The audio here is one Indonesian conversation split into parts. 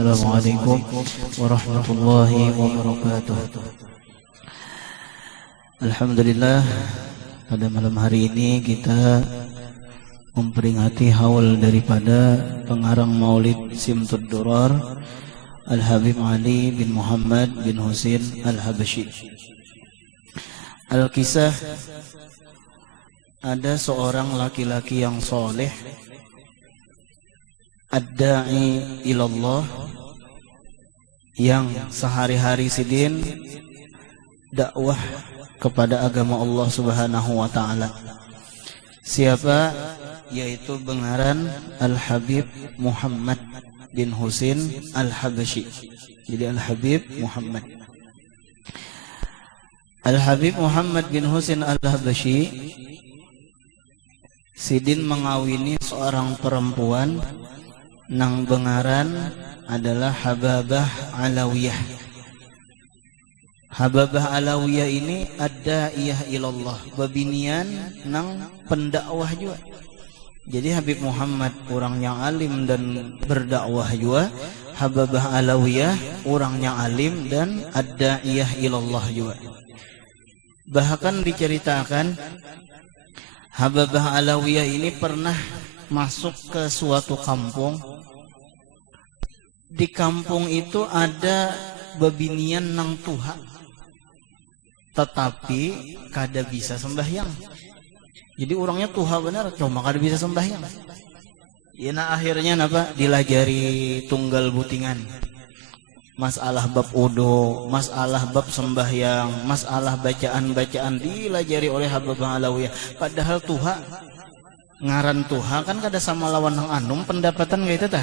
Assalamualaikum warahmatullahi wabarakatuh. Alhamdulillah, pada malam hari ini kita memperingati haul daripada pengarang Maulid Simtud Durar Al-Habib Ali bin Muhammad bin Husin Al-Habasyi. Al-Kisah, ada seorang laki-laki yang soleh, ad-da'i ilallah, yang sehari-hari sidin dakwah kepada agama Allah Subhanahu wa ta'ala. Siapa? Yaitu pengarang Al-Habib Muhammad bin Husin Al-Habasyi. Jadi Al-Habib Muhammad. Al-Habib Muhammad bin Husin Al-Habasyi sidin mengawini seorang perempuan nang bengaran adalah Hababah Alawiyah. Hababah Alawiyah ini ad-da'iyah ilallah, babinian nang pendakwah juga. Jadi Habib Muhammad orang yang alim dan berdakwah juga, Hababah Alawiyah orang yang alim dan ad-da'iyah ilallah juga. Bahkan diceritakan Hababah Alawiyah ini pernah masuk ke suatu kampung. Di kampung itu ada babinian nang tuha, tetapi kada bisa sembahyang. Jadi orangnya tuha benar, cuma kada bisa sembahyang. Ya, nah akhirnya napa? Dilajari tunggal butingan. Masalah bab udo, masalah bab sembahyang, masalah bacaan-bacaan dilajari oleh Hababah Alawiyah. Padahal tuha, ngaran tuha kan kada sama lawan nang anum pendapatan gitu tah.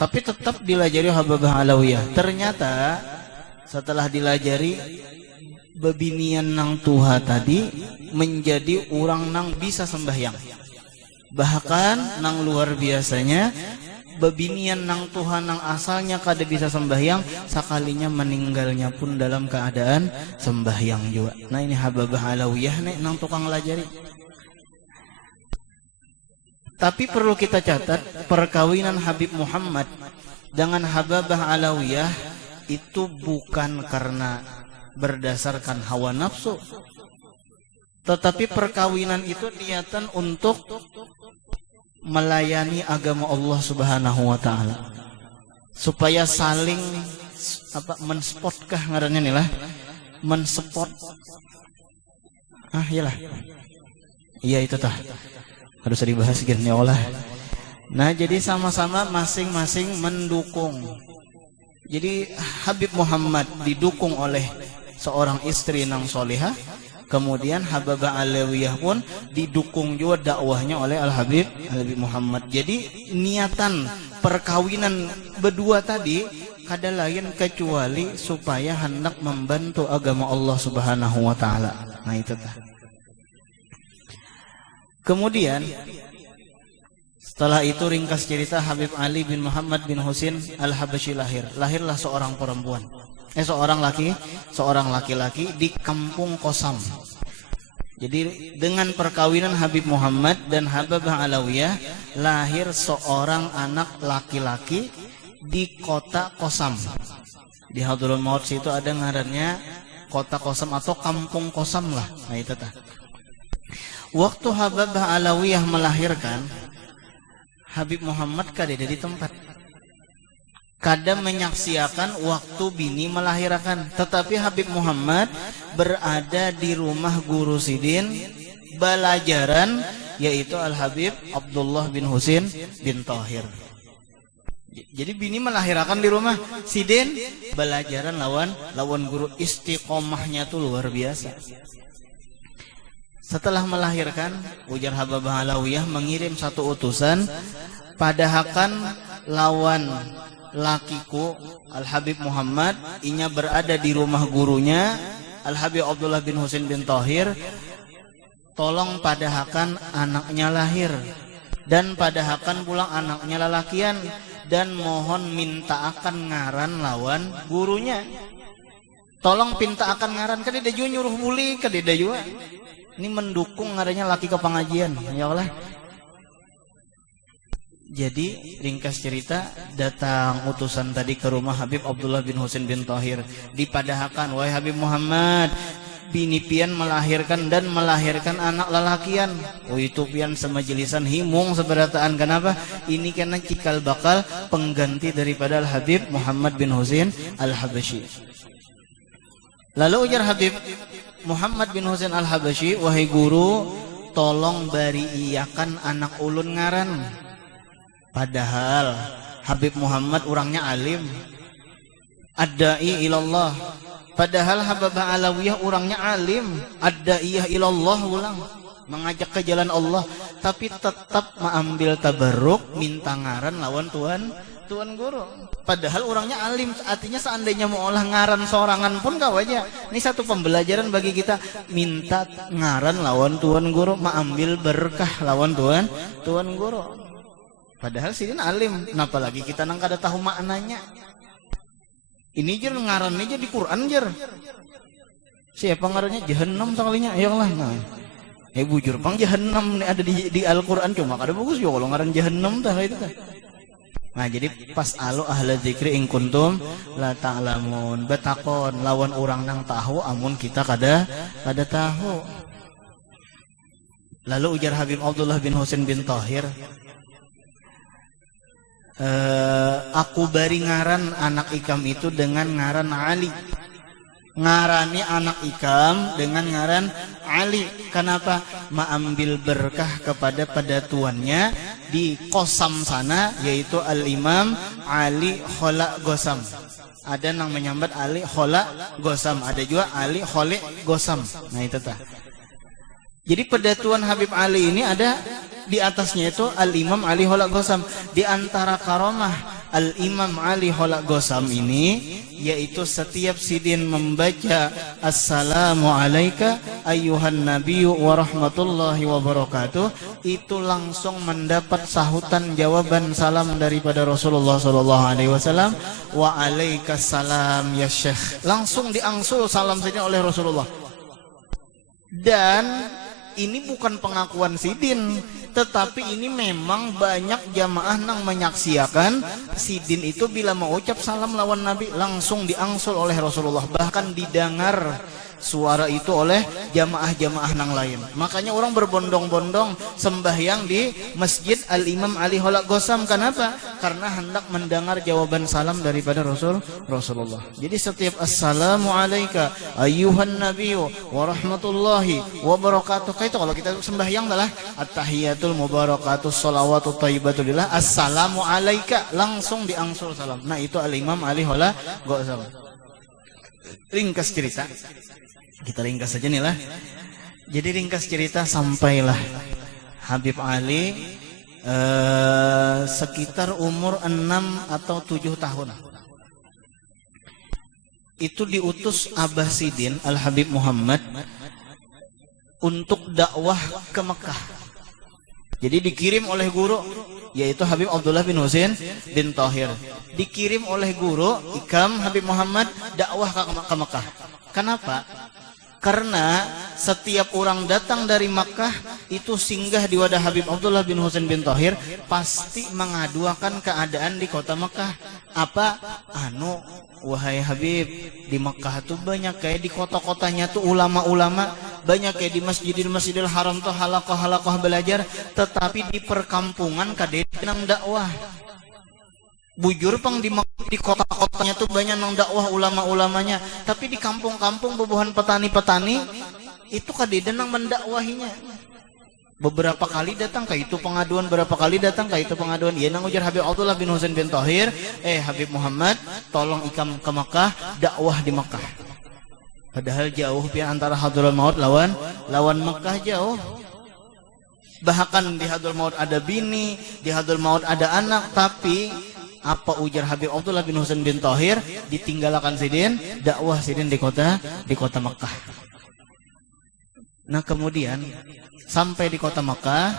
Tapi tetap dilajari Hababah Alawiyah. Ternyata setelah dilajari, babinian nang tuha tadi menjadi orang nang bisa sembahyang. Bahkan nang luar biasanya, babinian nang tuha nang asalnya kada bisa sembahyang, sekalinya meninggalnya pun dalam keadaan sembahyang juga. Nah ini Hababah Alawiyah nih nang tukang lajari. Tapi perlu kita catat, perkawinan Habib Muhammad dengan Hababah Alawiyah itu bukan karena berdasarkan hawa nafsu, tetapi perkawinan itu niatan untuk melayani agama Allah Subhanahu wa ta'ala, supaya saling menspotkah ngarannya nih lah, menspot. Iyalah. Iya itu tah. Harus dibahas gini olah. Nah jadi sama-sama masing-masing mendukung. Jadi Habib Muhammad didukung oleh seorang istri nang solihah, kemudian Hababah Alawiyah pun didukung juga dakwahnya oleh Al-Habib Muhammad. Jadi niatan perkawinan berdua tadi kada lain kecuali supaya hendak membantu agama Allah Subhanahu wa ta'ala. Nah itu tah. Kemudian setelah itu ringkas cerita, Habib Ali bin Muhammad bin Husin Al-Habasyi lahir. Lahirlah seorang perempuan, seorang laki-laki di kampung Qosam. Jadi dengan perkawinan Habib Muhammad dan Hababah Alawiyah lahir seorang anak laki-laki di kota Qosam. Di Hadramaut situ ada ngarannya kota Qosam atau kampung Qosam lah. Nah itu tah. Waktu Hababah Alawiyah melahirkan, Habib Muhammad kada ada di tempat, kada menyaksikan waktu bini melahirkan. Tetapi Habib Muhammad berada di rumah guru sidin belajaran, yaitu Al-Habib Abdullah bin Husin bin Tahir. Jadi bini melahirkan di rumah sidin, belajaran lawan guru, istiqomahnya tuh luar biasa. Setelah melahirkan, ujar Hababah Alawiyah mengirim satu utusan, padahakan lawan lakiku Al-Habib Muhammad, inya berada di rumah gurunya Al-Habib Abdullah bin Husin bin Tahir, tolong padahakan anaknya lahir, dan padahakan pulang anaknya lalakian, dan mohon minta akan ngaran lawan gurunya. Tolong pinta akan ngaran, kan dia nyuruh muli, kan dia juga ini mendukung ngarannya laki ke pengajian, ya Allah. Jadi ringkas cerita, datang utusan tadi ke rumah Habib Abdullah bin Husain bin Thahir, dipadahkan, wahai Habib Muhammad, bini pian melahirkan anak lalakian. Oh itu pian semajelisan himung seberataan. Kenapa? Ini karena cikal bakal pengganti daripada Al Habib Muhammad bin Husain Al Habasyi. Lalu ujar Habib Muhammad bin Husain Al Habasyi, wahai guru, tolong bari iyakan anak ulun ngaran. Padahal Habib Muhammad orangnya alim, ad-da'i ilallah. Padahal Hababah Alawiyah orangnya alim, ad-da'iyah ilallah, ulang mengajak ke jalan Allah, tapi tetap mengambil tabarruk, minta ngaran lawan tuan guru. Padahal orangnya alim. Artinya seandainya mau olah ngaran sorangan pun kau aja. Ini satu pembelajaran bagi kita, minta ngaran lawan tuan guru, mengambil berkah lawan tuan guru. Padahal sidin alim, kenapa lagi kita nang kada tahu maknanya. Ini jer ngarannya aja di Quran jer. Siapa ngarannya? Jahannam sekalinya. Ayolah. Nah. Bujur pang Jahannam ada di Al-Quran, cuma kada bagus juga kalau ngaran Jahannam tah itu tah. Nah, jadi pas alu ahla dzikri in kuntum la ta'lamun. Betakon lawan orang nang tahu amun kita kada tahu. Lalu ujar Habib Abdullah bin Husain bin Thahir, aku bari ngaran anak ikam itu dengan ngaran Ali. Ngarani anak ikam dengan ngaran Ali. Kenapa? Mengambil berkah kepada tuannya di Qosam sana, yaitu Al-Imam Ali Khala Gosam. Ada yang menyambat Ali Khala Gosam, ada juga Ali Khole Gosam. Nah itu tah. Jadi pedatuan Habib Ali ini ada di atasnya itu Al-Imam Ali Khala Gosam. Di antara karomah Al-Imam Ali Khala Gosam ini, yaitu setiap sidin membaca Assalamu alayka ayyuhan nabiyyu wa rahmatullahi wa barakatuh, itu langsung mendapat sahutan jawaban salam daripada Rasulullah SAW. Wa alaikassalam ya Syekh. Langsung diangsul salam sidin oleh Rasulullah. Dan ini bukan pengakuan sidin, tetapi ini memang banyak jamaah nang menyaksikan sidin itu bila mau ucap salam lawan Nabi langsung diangsul oleh Rasulullah, bahkan didengar suara itu oleh jamaah-jamaah nang lain. Makanya orang berbondong-bondong sembahyang di Masjid Al-Imam Ali Khala Gosam. Kenapa? Karena hendak mendengar jawaban salam daripada Rasulullah. Jadi setiap Assalamu alayka ayyuhan nabiyyu wa rahmatullahi wa barakatuh, itu kalau kita sembahyang adalah at-tahiyatul mubarakatus sholawatut thayyibatu lillah, Assalamu alayka, langsung diangsul salam. Nah itu Al-Imam Ali Khala Gosam. Ringkas cerita, kita ringkas saja nih lah. Jadi ringkas cerita, sampailah Habib Ali sekitar umur 6 atau 7 tahun. Itu diutus Abah Sidin Al Habib Muhammad untuk dakwah ke Mekah. Jadi dikirim oleh guru, yaitu Habib Abdullah bin Husain bin Thahir. Dikirim oleh guru ikam Habib Muhammad dakwah ke Mekah. Kenapa? Karena setiap orang datang dari Makkah itu singgah di wadah Habib Abdullah bin Husain bin Thahir pasti mengaduakan keadaan di kota Makkah. Apa? Wahai Habib, di Makkah tuh banyak kayak di kota-kotanya tuh ulama-ulama, banyak kayak di Masjidil Haram tuh halakoh belajar, tetapi di perkampungan kadang dakwah. Bujur pang di kota-kotanya tuh banyak nang dakwah ulama-ulamanya, tapi di kampung-kampung bebuhan petani-petani itu kadang nang mendakwahinya. Beberapa kali datang ke itu pengaduan, berapa kali datang ke itu pengaduan. Ya nang ujar Habib Abdullah bin Husain bin Thahir, Habib Muhammad, tolong ikam ke Makkah, dakwah di Makkah. Padahal jauh pian antara Hadrul Maut lawan Makkah jauh. Bahkan di Hadrul Maut ada bini, di Hadrul Maut ada anak, tapi apa ujar Habib Abdullah bin Husain bin Thahir, ditinggalkan sidin, dakwah sidin di kota Makkah. Nah kemudian sampai di kota Makkah,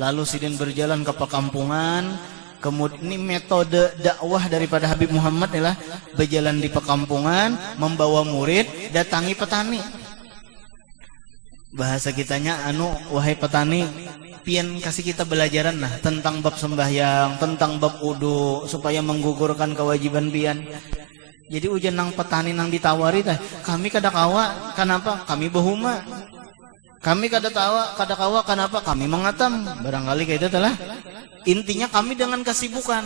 lalu sidin berjalan ke perkampungan. Kemudian ini metode dakwah daripada Habib Muhammad adalah berjalan di perkampungan, membawa murid, datangi petani. Bahasa kitanya wahai petani, pian kasih kita belajaran nah tentang bab sembahyang, tentang bab wudu supaya menggugurkan kewajiban pian. Jadi ujian nang petani nang ditawari teh, kami kada kawa, kenapa? Kami bahuma. Kami kada kawa, kenapa? Kami mengatam. Barangkali kayak itu telah. Intinya kami dengan kesibukan.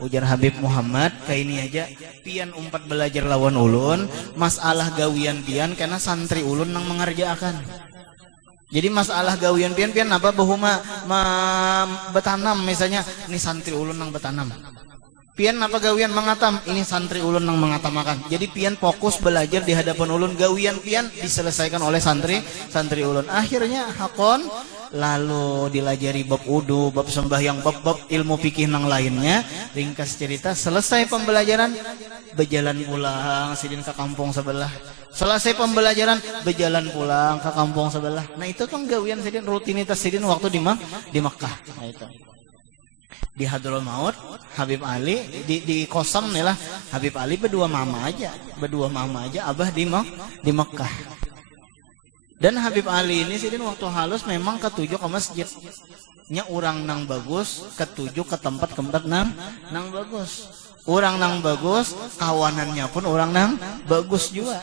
Ujar Habib Muhammad, kayak ini aja, pian umpat belajar lawan ulun, masalah gawian pian karena santri ulun nang mengerjakan. Jadi masalah gawian pian apa bahuma betanam misalnya, ini santri ulun nang betanam. Pian apa gawian mengatam, ini santri ulun nang mengatamakan. Jadi pian fokus belajar di hadapan ulun, gawian pian diselesaikan oleh santri ulun. Akhirnya hakon lalu dilajari bab wudu, bab sembahyang, bab ilmu fikih nang lainnya. Ringkas cerita, selesai pembelajaran berjalan pulang sidin ke kampung sebelah. Selesai pembelajaran berjalan pulang ke kampung sebelah. Nah itu kan gawian sidin, rutinitas sidin waktu di Makkah. Nah itu di Hadramaut Habib Ali di Kosam nih lah, Habib Ali berdua mama aja abah di Makkah. Dan Habib Ali ini sidin waktu halus memang ketujuh ke masjid. Nya orang nang bagus, ketujuh ke tempat nang bagus. Orang nang bagus, kawanannya pun orang nang bagus juga.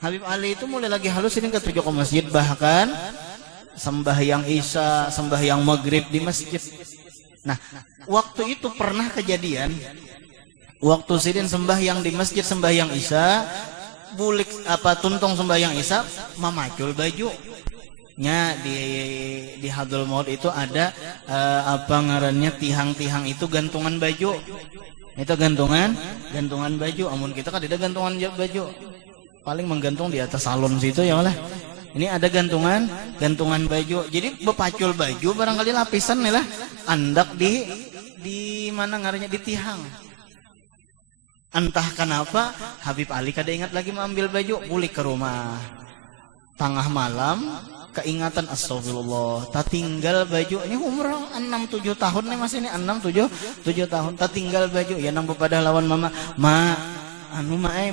Habib Ali itu mulai lagi halus sidin ketujuh ke masjid, bahkan sembahyang Isya, sembahyang Maghrib di masjid. Nah, waktu itu pernah kejadian, waktu sidin sembahyang di masjid, sembahyang Isya, bulik tuntung sembahyang Isya, mamacul baju. Nya di Hadul Maut itu ada ngarannya tihang-tihang itu gantungan baju. Itu gantungan baju. Amun kita kan tidak gantungan baju. Paling menggantung di atas salon situ ya lah. Ini ada gantungan baju. Jadi bepacul baju barangkali lapisan nih lah. Andak di mana ngarannya di tihang. Entah kenapa Habib Ali kada ingat lagi mengambil baju, pulik ke rumah. Tengah malam keingatan, astagfirullah, tak tinggal baju. Ini umur 6-7 tahun nih masih ini 6-7 tahun. Tak tinggal baju ya nang pada lawan mama.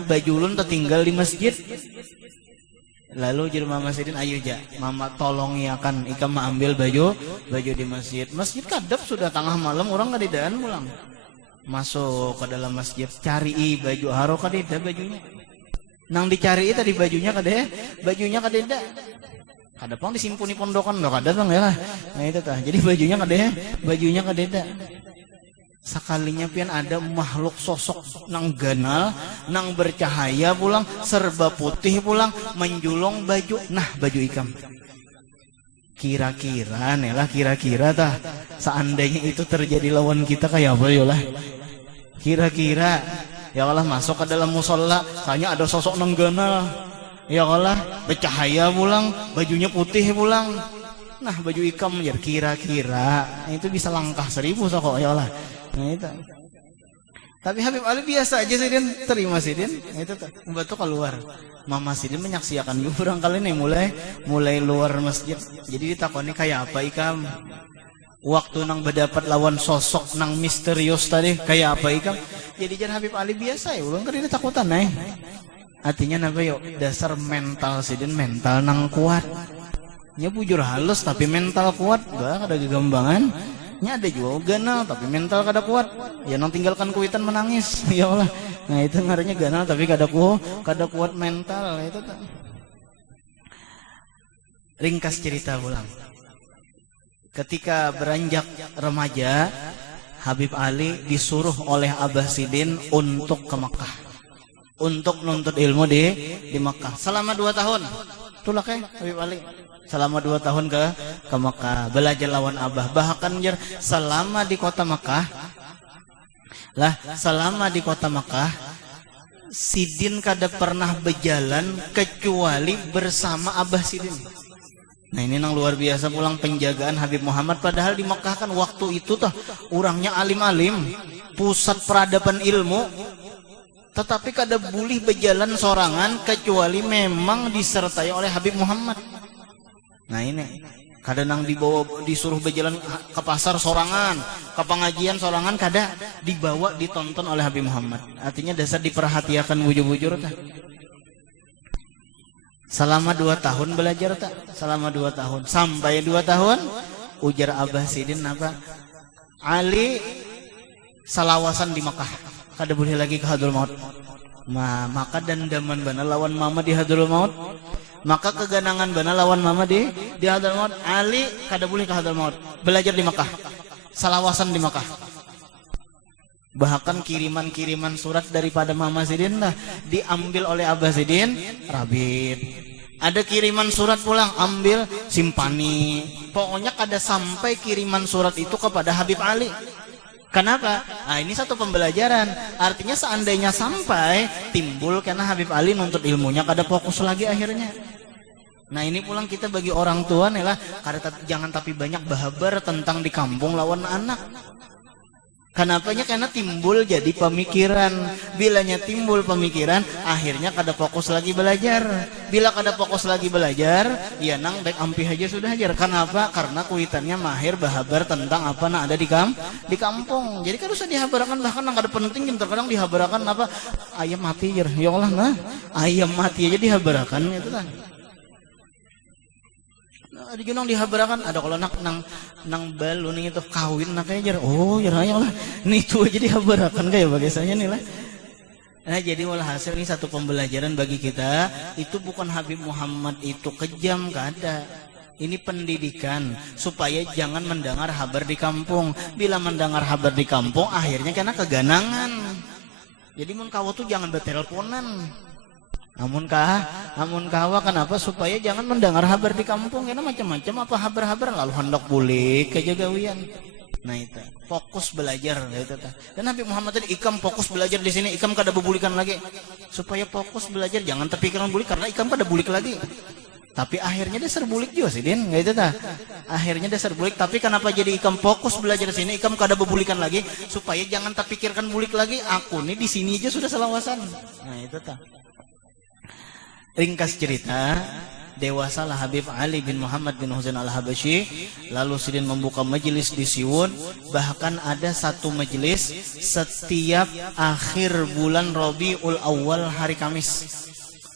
Baju ulun tak tinggal di masjid. Lalu jadi mama sidin, ayo ja, mama tolong ya kan, ika ambil baju di masjid. Masjid kadap sudah tengah malam, orang kadidaan pulang. Masuk ke dalam masjid, cari baju haro kadida bajunya. Nang dicari tadi bajunya kadida. Kadapang disimpuni pondokan loh kada bang ya lah. Nah itu tah. Jadi bajunya kadida. Sekalinya pian ada makhluk sosok nang ganal, nang bercahaya pulang, serba putih pulang, menjulong baju. Nah baju ikam. Kira-kira tah, seandainya itu terjadi lawan kita kayak apa yolah? Kira-kira ya Allah masuk ke dalam musola, hanya ada sosok nang ganal. Ya Allah bercahaya pulang, bajunya putih pulang. Nah baju ikam ya kira-kira itu bisa langkah 1000 sokok ya Allah. Nah itu. Tapi Habib Ali biasa aja sidin, terima sidin. Itu tuh membantu keluar. Mama sidin menyaksikan juga barangkali nih mulai luar masjid. Jadi ditakoni kayak apa ikam? Waktu nang berdapat lawan sosok nang misterius tadi kayak apa ikam? Jadi jangan Habib Ali biasa ya, ulang kada takutan nih. Artinya apa yuk? Dasar mental sidin, mental nang kuat. Nya bujur halus tapi mental kuat, bah ada gegambangan. Nya ada juga ganal tapi mental kada kuat. Ya nang tinggalkan kuitan menangis. Ya Allah. Nah itu ngarannya ganal tapi kada kuat mental itu tuh. Ringkas cerita ulang. Ketika beranjak remaja, Habib Ali disuruh oleh Abah Sidin untuk ke Makkah. Untuk nuntut ilmu di Makkah selama 2 tahun. Itulah kayak Habib Ali. Selama 2 tahun ke Makkah belajar lawan Abah. Bahkan selama di kota Makkah Sidin kada pernah berjalan kecuali bersama Abah Sidin. Nah ini nang luar biasa pulang penjagaan Habib Muhammad. Padahal di Makkah kan waktu itu tuh orangnya alim-alim, pusat peradaban ilmu. Tetapi kada boleh berjalan sorangan kecuali memang disertai oleh Habib Muhammad. Nah ini kadang disuruh berjalan ke pasar sorangan, ke pengajian sorangan, kada dibawa ditonton oleh Habib Muhammad. Artinya dasar diperhatikan bujur-bujur. Selama 2 tahun belajar tak? Selama 2 tahun. Sampai 2 tahun, ujar Abah Sidin apa? Ali salawasan di Makkah. Kada boleh lagi ke Hadrul Maut. Maka dandaman bana lawan mama di Hadrul Maut. Maka keganangan bana lawan mama di Hadrul Maut. Ali kada boleh ke Hadrul Maut. Belajar di Makkah. Salawasan di Makkah. Bahkan kiriman-kiriman surat daripada Mama Sidin lah diambil oleh Abah Sidin, rabit. Ada kiriman surat pulang, ambil, simpani. Pokoknya kada sampai kiriman surat itu kepada Habib Ali. Kenapa? Nah, ini satu pembelajaran. Artinya seandainya sampai, timbul karena Habib Ali nuntut ilmunya kada fokus lagi akhirnya. Nah ini pulang kita bagi orang tua nih lah, jangan tapi banyak bahabar tentang di kampung lawan anak. Kenapanya? Karena timbul jadi pemikiran. Bilanya timbul pemikiran, akhirnya kada fokus lagi belajar. Bila kada fokus lagi belajar, ya nang baik ampih aja sudah ajar. Kenapa? Karena kuitannya mahir bahabar tentang apa nak ada di kampung. Jadi kan usah dihabarakan, bahkan nang kada penting terkadang dihabarakan apa ayam mati aja. Ya Allah nah, ayam mati aja dihabarakan itu lah. Ada junang dihabarakan, ada kalau nang balu nih itu kawin nak aja. Oh ya lah, nih itu aja dihabarakan kayak biasanya nih lah. Nah jadi walhasil ini satu pembelajaran bagi kita. Itu bukan Habib Muhammad itu kejam, kada. Ini pendidikan supaya jangan mendengar habar di kampung. Bila mendengar habar di kampung, akhirnya karena keganangan. Jadi mun kawa tuh jangan berteleponan. Namun kawa kenapa? Supaya jangan mendengar habar di kampung. Karena macam-macam apa habar-habar lalu hendak bulik kejagawian. Nah itu fokus belajar itu. Dan Nabi Muhammad tadi ikam fokus belajar di sini, ikam kada bebulikan lagi. Supaya fokus belajar jangan terpikiran bulik karena ikam kada bulik lagi. Tapi akhirnya dasar bulik juga sih Din, nggak itu ta? Akhirnya dasar bulik. Tapi kenapa jadi ikam fokus belajar di sini, ikam kada bebulikan lagi supaya jangan terpikirkan bulik lagi. Aku nih di sini aja sudah selawasan. Nah itu ta. Ringkas cerita, dewasalah Habib Ali bin Muhammad bin Husain al-Habasyi. Lalu Sidin membuka majelis di Siwun. Bahkan ada satu majelis setiap akhir bulan Rabiul Awal hari Kamis.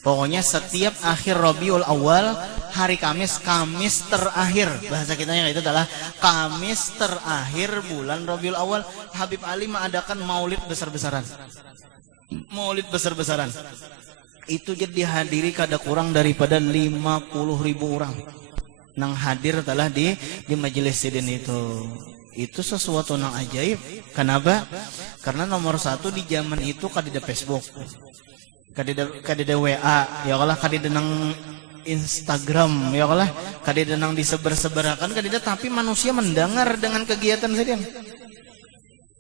Pokoknya setiap akhir Rabiul Awal hari Kamis, Kamis terakhir. Bahasa kitanya itu adalah Kamis terakhir bulan Rabiul Awal. Habib Ali mengadakan maulid besar-besaran. Maulid besar-besaran. Itu jadi dihadiri kada kurang daripada 50.000 orang nang hadir telah di majelis Sidin itu. Itu sesuatu nang ajaib. Kenapa? Karena nomor satu di zaman itu kadida Facebook, kadida WA, ya kalah kadida nang Instagram, ya kalah kadida nang disebar-sebarakan kadida, tapi manusia mendengar dengan kegiatan Sidin.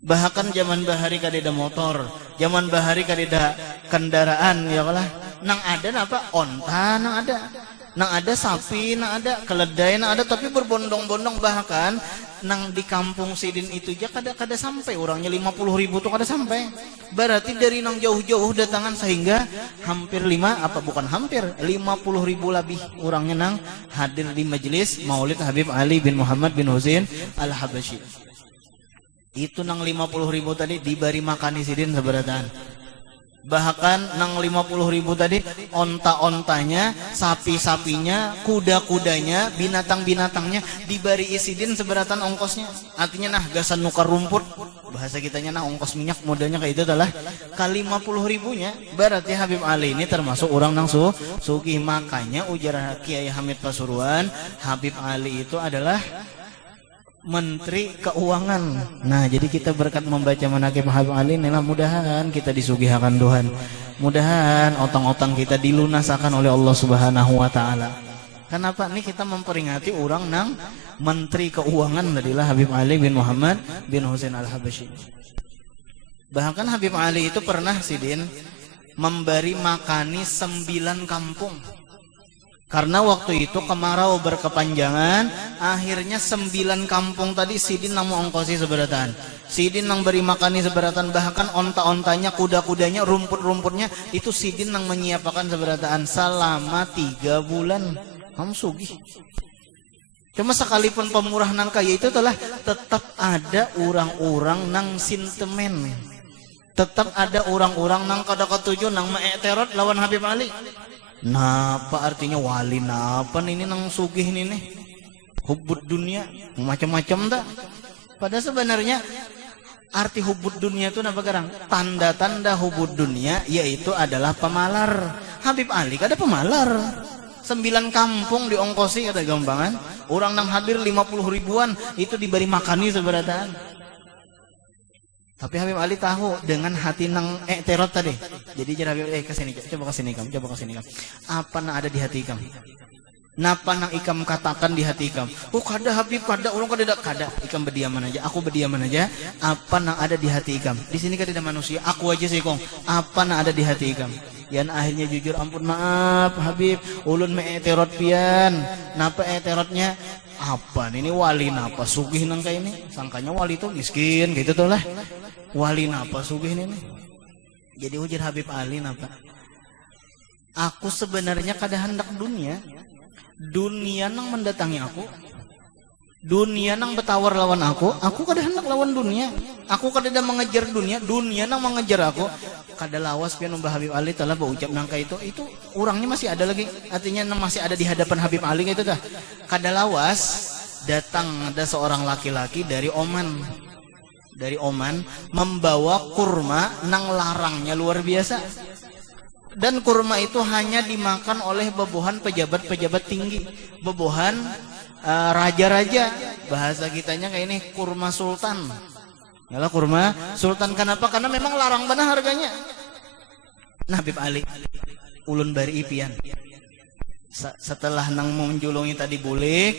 Bahkan zaman bahari kadeda motor, zaman bahari kadeda kendaraan, ya kalah. Nang ada apa? Onta nang ada sapi, nang ada keledai, nang ada, tapi berbondong-bondong. Bahkan nang di kampung Sidin itu aja kada sampai orangnya 50.000 tuh kada sampai. Berarti dari nang jauh-jauh datangan sehingga hampir 50.000 lebih orangnya nang hadir di majelis Maulid Habib Ali bin Muhammad bin Husain al-Habasyi. Itu nang 50.000 tadi diberi makan di Sidin seberatan. Bahkan nang 50.000 tadi onta-ontanya, sapi-sapinya, kuda-kudanya, binatang-binatangnya diberi Sidin seberatan ongkosnya. Artinya nah gasan nukar rumput, bahasa kitanya nah ongkos minyak modalnya kayak itu adalah kali 50.000-nya. Berarti Habib Ali ini termasuk orang nang sugih. Makanya ujar Kiai Hamid Pasuruan, Habib Ali itu adalah Menteri Keuangan. Nah, jadi kita berkat membaca manaqib Habib Ali inilah mudahan kita disugihakan Tuhan. Mudahan otang-otang kita dilunasakan oleh Allah Subhanahu wa taala. Kenapa nih kita memperingati orang nang Menteri Keuangan adalah Habib Ali bin Muhammad bin Husain al-Habasyi. Bahkan Habib Ali itu pernah Sidin memberi makani 9 kampung. Karena waktu itu kemarau berkepanjangan, akhirnya 9 kampung tadi Sidin nang ongkosi seberatan. Sidin nang beri makani seberatan, bahkan onta-ontanya, kuda-kudanya, rumput-rumputnya itu Sidin nang menyiapkan seberatan selama 3 bulan. Kamu sugih. Cuma sekalipun pemurah nang kaya itu telah tetap ada orang-orang nang sintemen. Tetap ada orang-orang nang kada ketujuh nang meeterot lawan Habib Ali. Napa artinya wali napa ini nang sugih ini nih? Hubbud dunia macam-macam tak? Pada sebenarnya arti hubbud dunia itu apa garang? Tanda-tanda hubbud dunia yaitu adalah pemalar. Habib Ali kada pemalar. 9 kampung diongkosi kata gampangan. Orang nang hadir 50 ribuan itu diberi makani seberataan. Tapi Habib Ali tahu dengan hati nang terot tadi. Jadi jadi Habib kesini, coba kesini kamu, coba kesini kamu. Apa nang ada di hati kamu? Napa nang ikam katakan di hati ikam? Oh kada Habib, kada orang kada. Ikam berdiaman aja, aku berdiaman aja. Apa nang ada di hati ikam? Di sini kada ada manusia, aku aja sih kong. Apa nang ada di hati ikam? Yan akhirnya jujur ampun maaf Habib, ulun terot pian. Napa terotnya? Apa ini wali napa sugih nang kayak ini? Sangkanya wali tuh miskin gitu tuh lah. Wali napa sugih ini? Jadi ujar Habib Ali napa? Aku sebenarnya kada hendak dunia. Dunia nang mendatangi aku, dunia nang bertawar lawan aku kada hendak lawan dunia, aku kada ada mengejar dunia, dunia nang mengejar aku. Kada lawas pian Mbah Habib Ali telah berucap nangka itu orangnya masih ada lagi, artinya nang masih ada di hadapan Habib Ali gitu dah. Kada lawas datang ada seorang laki-laki dari Oman membawa kurma nang larangnya luar biasa. Dan kurma itu hanya dimakan oleh bebohan pejabat-pejabat tinggi, bebohan raja-raja. Bahasa kitanya kayak ini kurma sultan. Yalah kurma sultan. Kenapa? Karena memang larang benar harganya. Nah Habib Ali ulun bari ipian. Setelah nang menjulungi tadi bulik,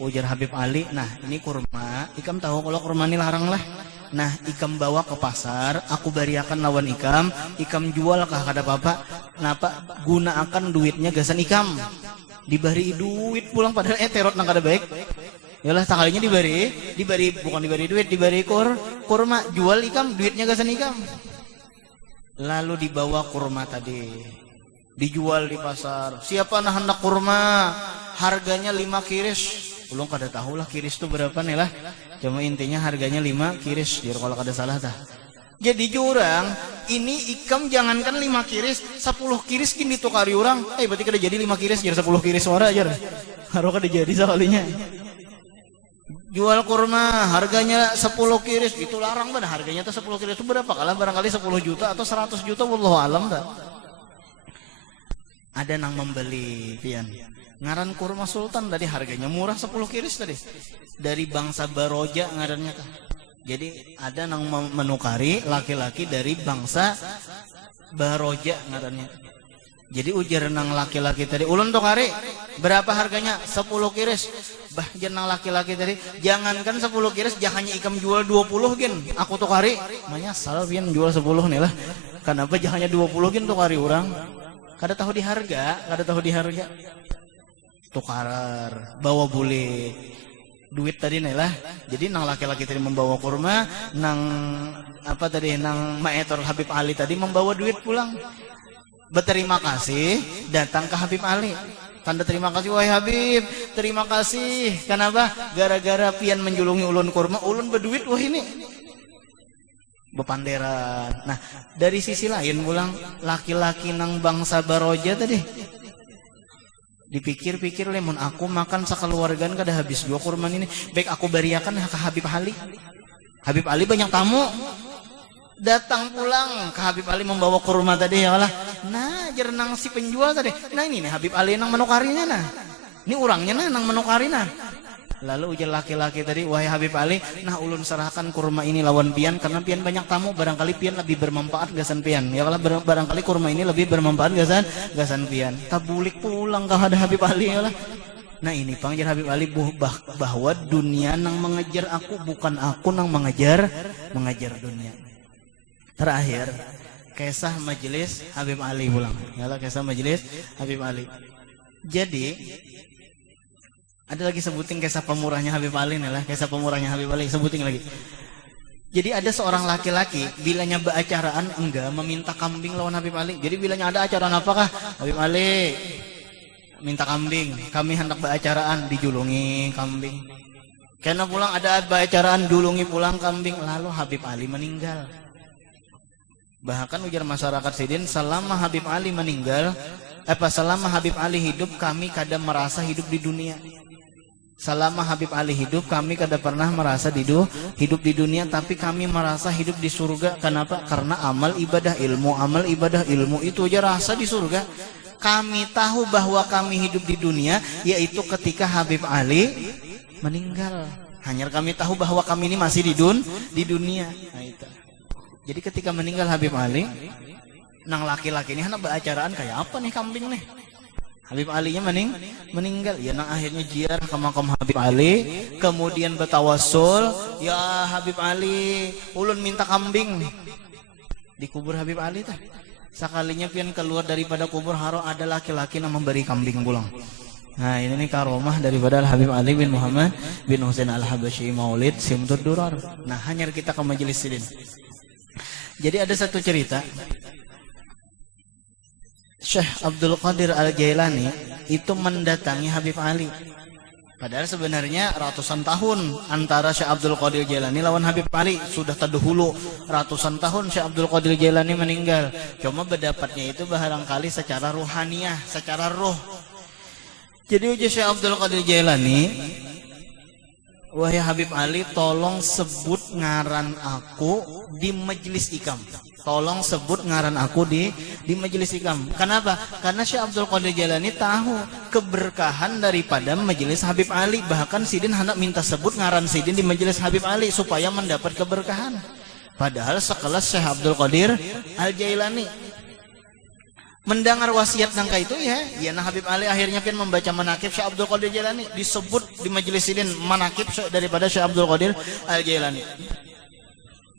ujar Habib Ali, nah ini kurma, ikam tahu kalau kurma ini larang lah. Nah ikam bawa ke pasar, aku bariakan lawan ikam jual kah kada apa-apa. Napa gunakan duitnya gasan ikam. Dibari duit pulang padahal terot nang kada baik. Yalah sekalinya dibari bukan dibari duit, dibari kurma, jual ikam duitnya gasan ikam. Lalu dibawa kurma tadi. Dijual di pasar. Siapa nah hendak kurma? Harganya 5 kiris. Ulung kada tahu lah kiris itu berapa nih lah. Cuma intinya harganya 5 kiris, biar kalau kada salah dah. Jadi jurang, ini ikam jangankan 5 kiris, 10 kiris kini ditukari orang. Berarti kada jadi 5 kiris, jadi 10 kiris suara aja. Harus kada jadi sekalinya. Jual kurma, harganya 10 kiris, itu larang banget. Harganya tuh 10 kiris itu berapa? Kalau barangkali 10 juta atau 100 juta, wallahu alam dah. Ada nang membeli, pian. Ngaran kurma sultan tadi harganya murah 10 kiris tadi. Dari bangsa Baroja ngarannya kan. Jadi ada nang menukari laki-laki dari bangsa Baroja ngarannya. Jadi ujar nang laki-laki tadi, ulun tukari berapa harganya? 10 kiris. Bah jan nang laki-laki tadi, jangankan 10 kiris, jangannya ikam jual 20 gen. Aku tukari, namanya salah pian jual 10 nih lah. Kenapa jangannya 20 gen tukari orang? Kada tahu di harga, tukar bawa bulik duit tadi nih lah. Jadi nang laki-laki tadi membawa kurma, nang apa tadi nang maetor Habib Ali tadi membawa duit pulang. Berterima kasih datang ke Habib Ali. Tanda terima kasih, wahai Habib, terima kasih. Kenapa? Gara-gara pian menjulungi ulun kurma, ulun berduit wah ini. Bepanderan. Nah, dari sisi lain pulang laki-laki nang bangsa Baroja tadi dipikir-pikir lemon aku makan sekeluargaan kada habis 2 kurban ini. Baik aku bariakan ke Habib Ali. Habib Ali banyak tamu. Datang pulang ke Habib Ali membawa kurma tadi ya Allah. Nah, jernang si penjual tadi. Nah ini nih Habib Ali nang menukarinya nah. Ini orangnya nah nang menukari nah. Lalu ujar laki-laki tadi, wahai Habib Ali, nah ulun serahkan kurma ini lawan pian karena pian banyak tamu, barangkali pian lebih bermanfaat gasan pian. Ya kalau barangkali kurma ini lebih bermanfaat gasan pian. Tabulik pulang ke Habib Ali ya lah. Nah ini panggil Habib Ali bahwa dunia nang mengejar aku, bukan aku nang mengejar dunia. Terakhir, kisah majelis Habib Ali pulang. Ya lah kisah majelis Habib Ali. Jadi ada lagi sebutin kisah pemurahnya Habib Ali nih lah, kisah pemurahnya Habib Ali sebutin lagi. Jadi ada seorang laki-laki bilanya beracaraan enggak meminta kambing lawan Habib Ali. Jadi bilanya ada acaraan apakah? Habib Ali minta kambing, kami hendak beracaraan, dijulungi kambing. Karena pulang ada beracaraan, julungi pulang kambing, lalu Habib Ali meninggal. Bahkan ujar masyarakat Sidin selama Habib Ali meninggal selama Habib Ali hidup kami kada merasa hidup di dunia. Selama Habib Ali hidup kami kada pernah merasa hidup di dunia, tapi kami merasa hidup di surga. Kenapa? Karena amal ibadah ilmu itu aja rasa di surga. Kami tahu bahwa kami hidup di dunia yaitu ketika Habib Ali meninggal. Hanya kami tahu bahwa kami ini masih di dunia. Nah, itu. Jadi ketika meninggal Habib Ali, nang laki-laki ini hendak beracaraan kayak apa nih kambing nih? Habib Ali-nya meninggal. Ya nang akhirnya ziarah ke makam Habib Ali, kemudian bertawassul, ya Habib Ali, ulun minta kambing. Di kubur Habib Ali tah. Sekalinya pian keluar daripada kubur haro ada laki-laki yang memberi kambing pulang. Nah, ini nih karomah daripada Habib Ali bin Muhammad bin Husain Al-Habasyi Maulid Simtud Durar. Nah, hanya kita ke majelis sidin. Jadi ada satu cerita. Syekh Abdul Qadir Al-Jailani itu mendatangi Habib Ali. Padahal sebenarnya ratusan tahun antara Syekh Abdul Qadir Jailani lawan Habib Ali. Sudah terdahulu ratusan tahun Syekh Abdul Qadir Jailani meninggal. Cuma berdapatnya itu barangkali secara ruhaniyah, secara roh. Jadi uji Syekh Abdul Qadir Jailani, wahai Habib Ali, tolong sebut ngaran aku di majelis ikam. Tolong sebut ngaran aku di majelis ikam. Kenapa? Karena Syekh Abdul Qadir Jailani tahu keberkahan daripada majelis Habib Ali. Bahkan Sidin hendak minta sebut ngaran Sidin di majelis Habib Ali supaya mendapat keberkahan. Padahal sekelas Syekh Abdul Qadir Al-Jailani. Mendengar wasiat nangka itu ya nah Habib Ali akhirnya pun membaca manakib Syekh Abdul Qadir Jailani, disebut di majelis Sidin manakib daripada Syekh Abdul Qadir Al-Jailani.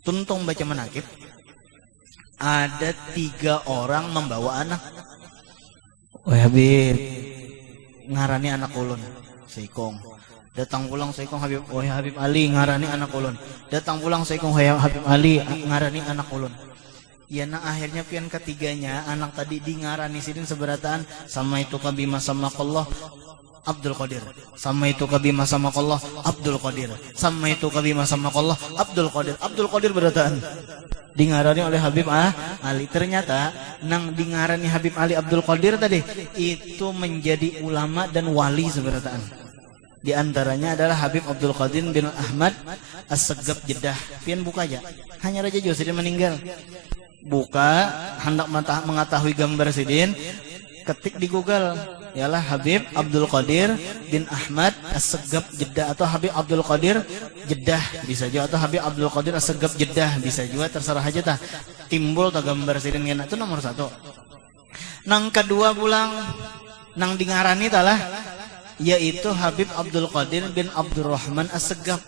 Tuntung baca manakib. Ada 3 orang membawa anak. Wah Habib, ngarani anak ulun Seikong. Datang pulang Seikong Habib. Wah Habib Ali, ngarani anak ulun. Datang pulang Seikong Habib Ali, ngarani anak ulun. Ya nah akhirnya pian ketiganya anak tadi di ngarani sidin seberataan sama itu kabima sama Allah Abdul Qadir. Sama itu kabima sama Allah Abdul Qadir. Sama itu kabima sama Allah Abdul Qadir. Abdul Qadir berataan. Dingarani oleh Habib Ali. Ternyata nang dingarani Habib Ali Abdul Qadir tadi itu menjadi ulama dan wali seberataan. Di antaranya adalah Habib Abdul Qadir bin Ahmad As-Segaf Jeddah. Pian buka aja. Hanya Raja Jo Sidin meninggal. Buka hendak mengetahui gambar Sidin, ketik di Google ialah Habib Abdul Qadir bin Ahmad As-Segaf Jeddah atau Habib Abdul Qadir Jeddah bisa juga, atau Habib Abdul Qadir As-Segaf Jeddah bisa juga, terserah aja tah. Timbul tah gambar Sidin ngena itu nomor 1. Nang kedua pulang nang dingarani talah yaitu Habib Abdul Qadir bin Abdurrahman As-Segaf,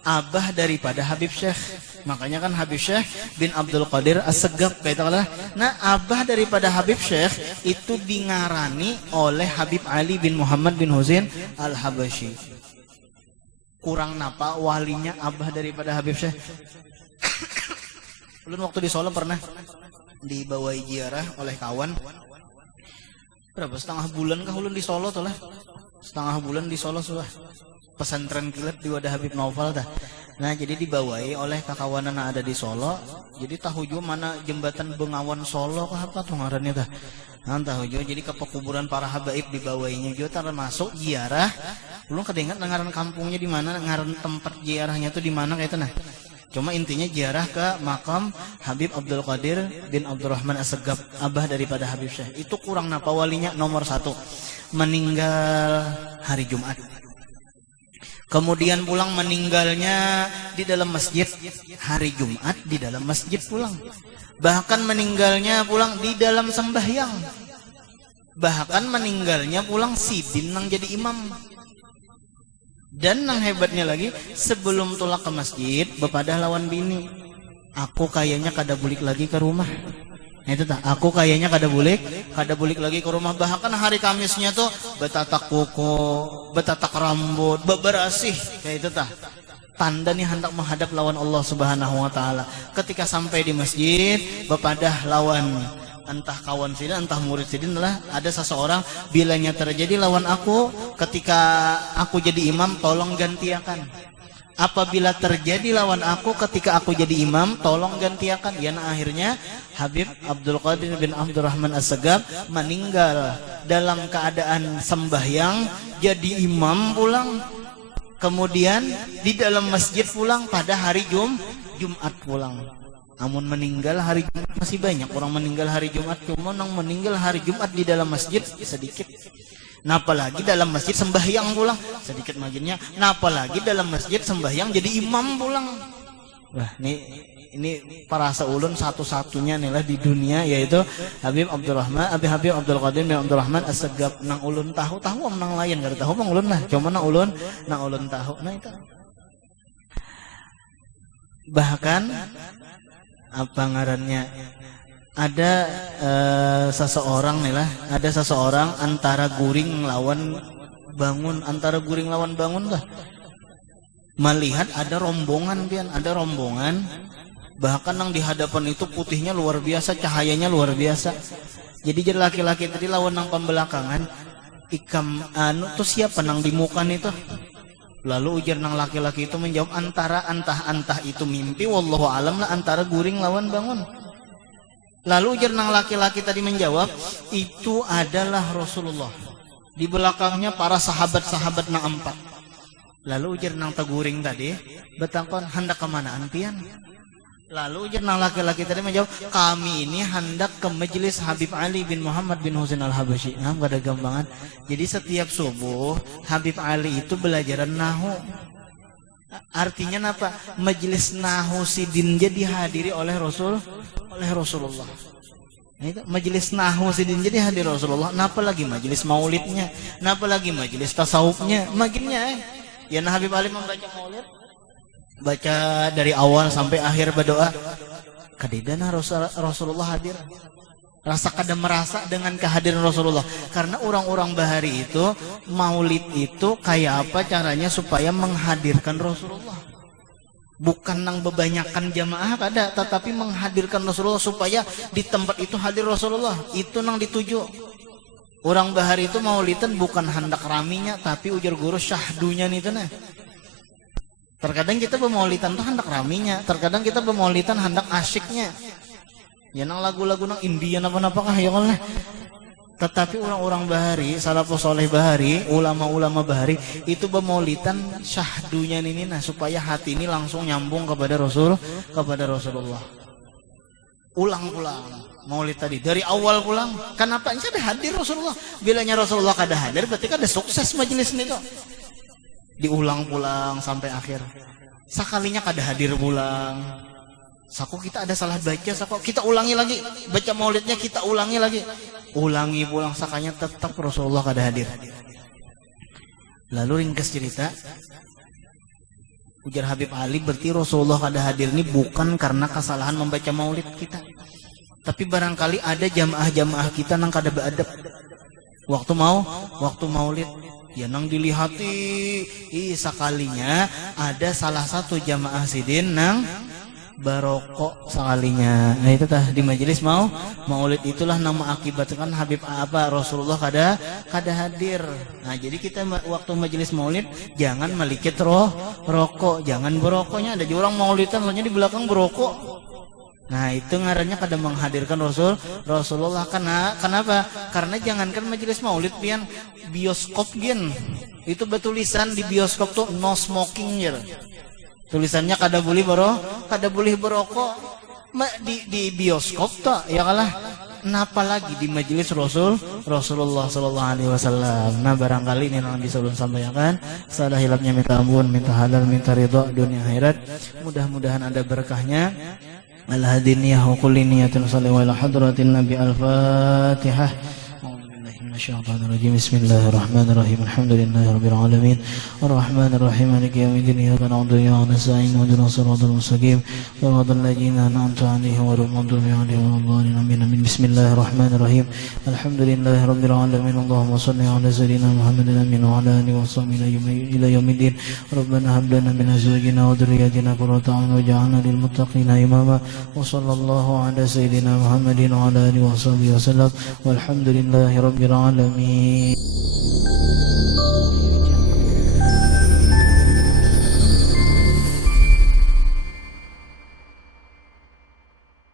abah daripada Habib Syekh. Makanya kan Habib Syekh bin Abdul Qadir As-Segaf katakanlah. Nah, abah daripada Habib Syekh itu dingarani oleh Habib Ali bin Muhammad bin Husain Al-Habasyi. Kurang napa walinya abah daripada Habib Syekh. Ulun waktu di Solo pernah dibawai ziarah oleh kawan. Berapa setengah bulan kah ulun di Solo tuh lah. Setengah bulan di Solo sudah. Pesantren kilat di wadah Habib Naufal dah. Nah jadi dibawai oleh kakawanan yang ada di Solo. Jadi tahu juga mana jembatan Bengawan Solo kah apa tuh ngarannya dah. Nah tahu juga jadi ke pekuburan para habaib dibawainya juga termasuk ziarah. Belum kedengat ngaran kampungnya di mana, ngaran tempat ziarahnya tuh di mana kayak itu nah. Cuma intinya ziarah ke makam Habib Abdul Qadir bin Abdurrahman As-Segaf, abah daripada Habib Syekh. Itu kurang napa walinya nomor 1. Meninggal hari Jumat. Kemudian pulang meninggalnya di dalam masjid hari Jumat, di dalam masjid pulang. Bahkan meninggalnya pulang di dalam sembahyang. Bahkan meninggalnya pulang Sidin nang jadi imam. Dan nang hebatnya lagi sebelum tulak ke masjid bepadah lawan bini. Aku kayaknya kada bulik lagi ke rumah. Nah itu tak, aku kayaknya kada bulik lagi ke rumah. Bahkan hari Kamisnya tuh betatak kuku, betatak rambut, bebersih kayak itu tak. Tanda nih hendak menghadap lawan Allah Subhanahu wa taala. Ketika sampai di masjid, bepadah lawan entah kawan sidin, entah murid sidin lah ada seseorang bilanya terjadi lawan aku ketika aku jadi imam, tolong gantiakan. apabila terjadi lawan aku ketika aku jadi imam, tolong gantiakan. Ya, nah akhirnya Habib Abdul Qadir bin Abdurrahman As-Segaf meninggal dalam keadaan sembahyang, jadi imam pulang, kemudian di dalam masjid pulang pada hari Jumat pulang. Namun meninggal hari Jumat masih banyak orang meninggal hari Jumat, cuma yang meninggal hari Jumat di dalam masjid sedikit. Nah apalagi dalam masjid sembahyang pulang sedikit makinnya. Nah apalagi dalam masjid sembahyang jadi imam pulang. Wah ini para seulun satu-satunya nih lah di dunia, yaitu Habib Habib Abdul Qadir bin Abdurrahman As-Segaf. Nang ulun tahu nang lain gak tahu bang ulun lah, cuma nang ulun tahu. Nah itu bahkan apa ngarannya, ada seseorang nih lah, ada seseorang antara guring lawan bangun lah, melihat ada rombongan bahkan yang di hadapan itu putihnya luar biasa, cahayanya luar biasa. Jadi laki-laki tadi lawan nang pembelakangan, ikam tuh siapa nang di muka itu? Lalu ujar nang laki-laki itu menjawab, antah itu mimpi, wallahu alam lah, antara guring lawan bangun. Lalu ujar nang laki-laki tadi menjawab, itu adalah Rasulullah. Di belakangnya para sahabat-sahabat nang 4. Lalu ujar nang teguring tadi, betangkon hendak kemana antian? Lalu ujar nang laki-laki tadi menjawab, kami ini hendak ke majelis Habib Ali bin Muhammad bin Husain Al-Habasyi. Nah, gak ada gampangan. Jadi setiap subuh Habib Ali itu belajaran nahu. Artinya apa? Majelis nahu sidin jadi dihadiri oleh Rasulullah. Nah, itu majelis nahu sidin jadi hadir Rasulullah. Napa lagi majelis maulidnya? Napa lagi majelis tasawufnya? Makinnya ya nah Habib Ali membaca maulid, baca dari awal sampai akhir berdoa. Kadidana Rasulullah hadir. Rasa kada merasa dengan kehadiran Rasulullah. Karena orang-orang bahari itu maulid itu kayak apa caranya supaya menghadirkan Rasulullah. Bukan nang bebanyakan jamaah kada, tetapi menghadirkan Rasulullah supaya di tempat itu hadir Rasulullah. Itu nang dituju. Orang bahari itu maulidan bukan hendak raminya, tapi ujar guru syahdunya nih nah. Terkadang kita bermaulidan tuh hendak raminya, terkadang kita bermaulidan hendak asyiknya. Ya nang lagu-lagu nang India apa-apa kah ya Allah. Tetapi orang-orang bahari, salafus soleh bahari, ulama-ulama bahari itu bermaulidan syahdunya ini nah, supaya hati ini langsung nyambung kepada Rasulullah. Ulang-ulang maulid tadi dari awal pulang. Kenapa? Ini ada hadir Rasulullah. Bilanya Rasulullah kada hadir berarti kada sukses majelis ini kok. Diulang pulang sampai akhir. Sekalinya kada hadir pulang. Sako kita ada salah baca, sako kita ulangi lagi. Baca maulidnya kita ulangi lagi. Ulangi pulang, sakanya tetap Rasulullah kada hadir. Lalu ringkas cerita, ujar Habib Ali, berarti Rasulullah kada hadir ini bukan karena kesalahan membaca maulid kita, tapi barangkali ada jamaah-jamaah kita nang kada beadab waktu maulid. Ya nang dilihati, sekalinya ada salah satu jamaah sidin nang barokok sekalinya. Nah itu tah di majelis maulid itulah nama akibatkan Habib Rasulullah kada hadir. Nah jadi kita waktu majelis maulid jangan melikit rokok, jangan berokoknya. Ada orang maulidan soalnya di belakang berokok. Nah itu ngarannya kada menghadirkan Rasulullah. Kenapa? Karena jangankan majelis maulid pian bioskop gen itu betulisan di bioskop tuh no smoking ya. Tulisannya kada boleh berokok di bioskop toh ya kalah. Napa lagi di majelis Rasulullah sallallahu alaihi wasallam. Nah barangkali ini yang bisa ulun sampaikan. Salah hilapnya minta ampun, minta halal, minta ridha dunia akhirat. Mudah-mudahan ada berkahnya. Al-hadiniyah wa kulli niyatin sallallahu ala hadratin nabi al-fatihah. الشيطان الرجيم بسم الله الرحمن الرحيم الحمد لله رب العالمين الرحمن الرحيم مالك يوم الدين إياك نعبد وإياك نستعين اهدنا الصراط المستقيم صراط الذين أنعمت عليهم غير المغضوب عليهم ولا الضالين آمين بسم الله الرحمن الرحيم الحمد لله رب العالمين اللهم صل على سيدنا محمد آمين وعلى آله وصحبه إلى يوم الدين ربنا هب لنا من أزواجنا وذرياتنا قرة أعين واجعلنا للمتقين إماما وصلى الله على سيدنا محمد وعلى آله وصحبه وسلم والحمد لله رب العالمين.